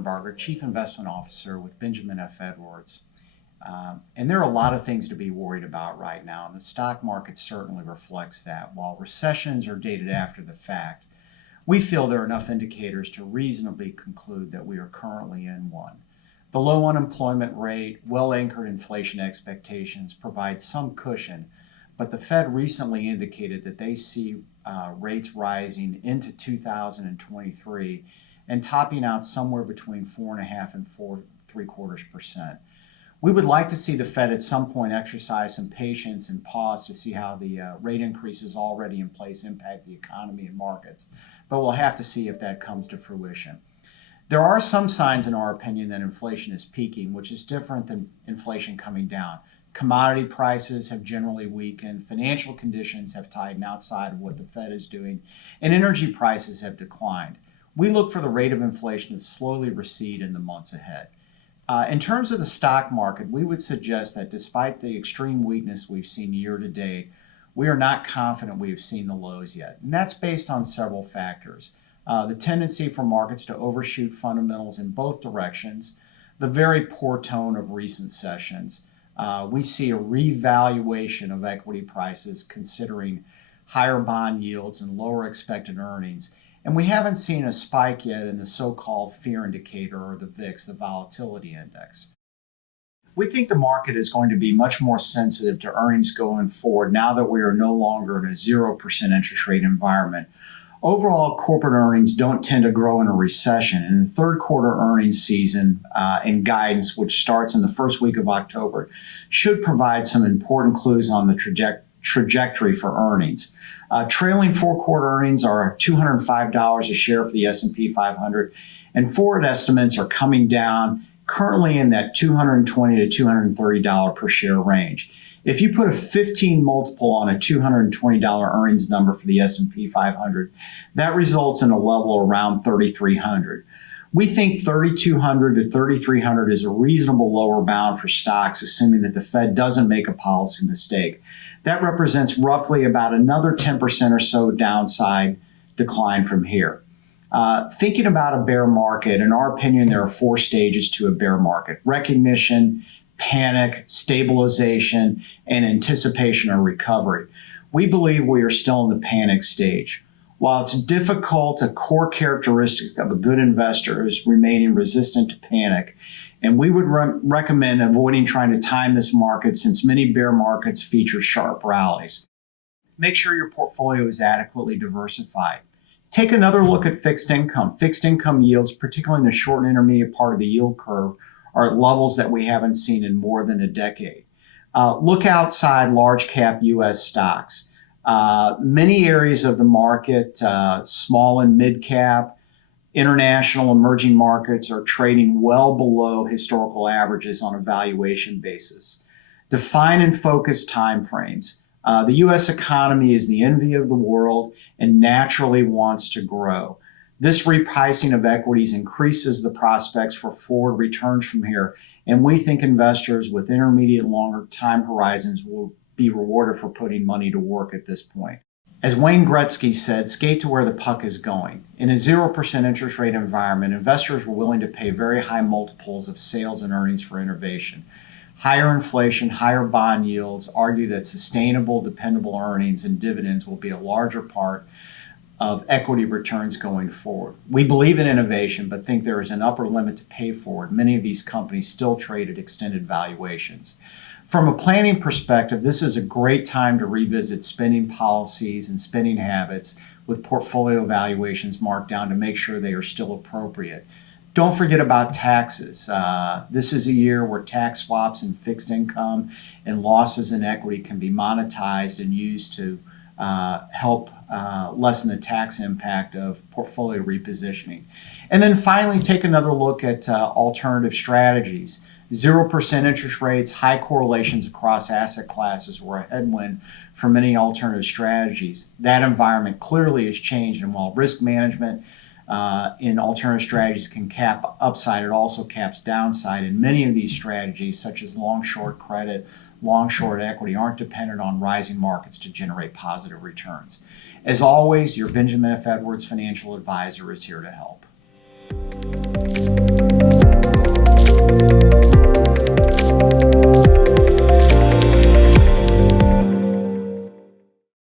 Hornbarger, Chief Investment Officer with Benjamin F. Edwards. And there are a lot of things to be worried about right now, and the stock market certainly reflects that. While recessions are dated after the fact, we feel there are enough indicators to reasonably conclude that we are currently in one. The low unemployment rate, well-anchored inflation expectations provide some cushion, but the Fed recently indicated that they see rates rising into 2023 and topping out somewhere between 4.5% and 4.75%. We would like to see the Fed at some point exercise some patience and pause to see how the rate increases already in place impact the economy and markets, but we'll have to see if that comes to fruition. There are some signs, in our opinion, that inflation is peaking, which is different than inflation coming down. Commodity prices have generally weakened, financial conditions have tightened outside of what the Fed is doing, and energy prices have declined. We look for the rate of inflation to slowly recede in the months ahead. In terms of the stock market, we would suggest that despite the extreme weakness we've seen year to date, we are not confident we have seen the lows yet. And that's based on several factors. The tendency for markets to overshoot fundamentals in both directions, the very poor tone of recent sessions. We see a revaluation of equity prices considering higher bond yields and lower expected earnings. And we haven't seen a spike yet in the so-called fear indicator, or the VIX, the volatility index. We think the market is going to be much more sensitive to earnings going forward now that we are no longer in a 0% interest rate environment. Overall, corporate earnings don't tend to grow in a recession, and the third quarter earnings season and guidance, which starts in the first week of October, should provide some important clues on the trajectory for earnings. Trailing four-quarter earnings are $205 a share for the S&P 500, and forward estimates are coming down, currently in that $220 to $230 per share range. If you put a 15 multiple on a $220 earnings number for the S&P 500, that results in a level around 3,300. We think 3,200 to 3,300 is a reasonable lower bound for stocks, assuming that the Fed doesn't make a policy mistake. That represents roughly about another 10% or so downside decline from here. Thinking about a bear market, in our opinion, there are four stages to a bear market: recognition, panic, stabilization, and anticipation or recovery. We believe we are still in the panic stage. While it's difficult, a core characteristic of a good investor is remaining resistant to panic. And we would recommend avoiding trying to time this market, since many bear markets feature sharp rallies. Make sure your portfolio is adequately diversified. Take another look at fixed income. Fixed income yields, particularly in the short and intermediate part of the yield curve, are at levels that we haven't seen in more than a decade. Look outside large cap U.S. stocks. Many areas of the market, small and mid cap, international emerging markets, are trading well below historical averages on a valuation basis. Define and focus timeframes. The U.S. economy is the envy of the world and naturally wants to grow. This repricing of equities increases the prospects for forward returns from here, and we think investors with intermediate and longer time horizons will be rewarded for putting money to work at this point. As Wayne Gretzky said, skate to where the puck is going. In a 0% interest rate environment, investors were willing to pay very high multiples of sales and earnings for innovation. Higher inflation, higher bond yields argue that sustainable, dependable earnings and dividends will be a larger part of equity returns going forward. We believe in innovation, but think there is an upper limit to pay for it. Many of these companies still trade at extended valuations. From a planning perspective, this is a great time to revisit spending policies and spending habits with portfolio valuations marked down to make sure they are still appropriate. Don't forget about taxes. This is a year where tax swaps and fixed income and losses in equity can be monetized and used to help lessen the tax impact of portfolio repositioning. And then finally, take another look at alternative strategies. 0% interest rates, high correlations across asset classes were a headwind for many alternative strategies. That environment clearly has changed, and while risk management in alternative strategies can cap upside, it also caps downside. And many of these strategies, such as long-short credit, long-short equity, aren't dependent on rising markets to generate positive returns. As always, your Benjamin F. Edwards financial advisor is here to help.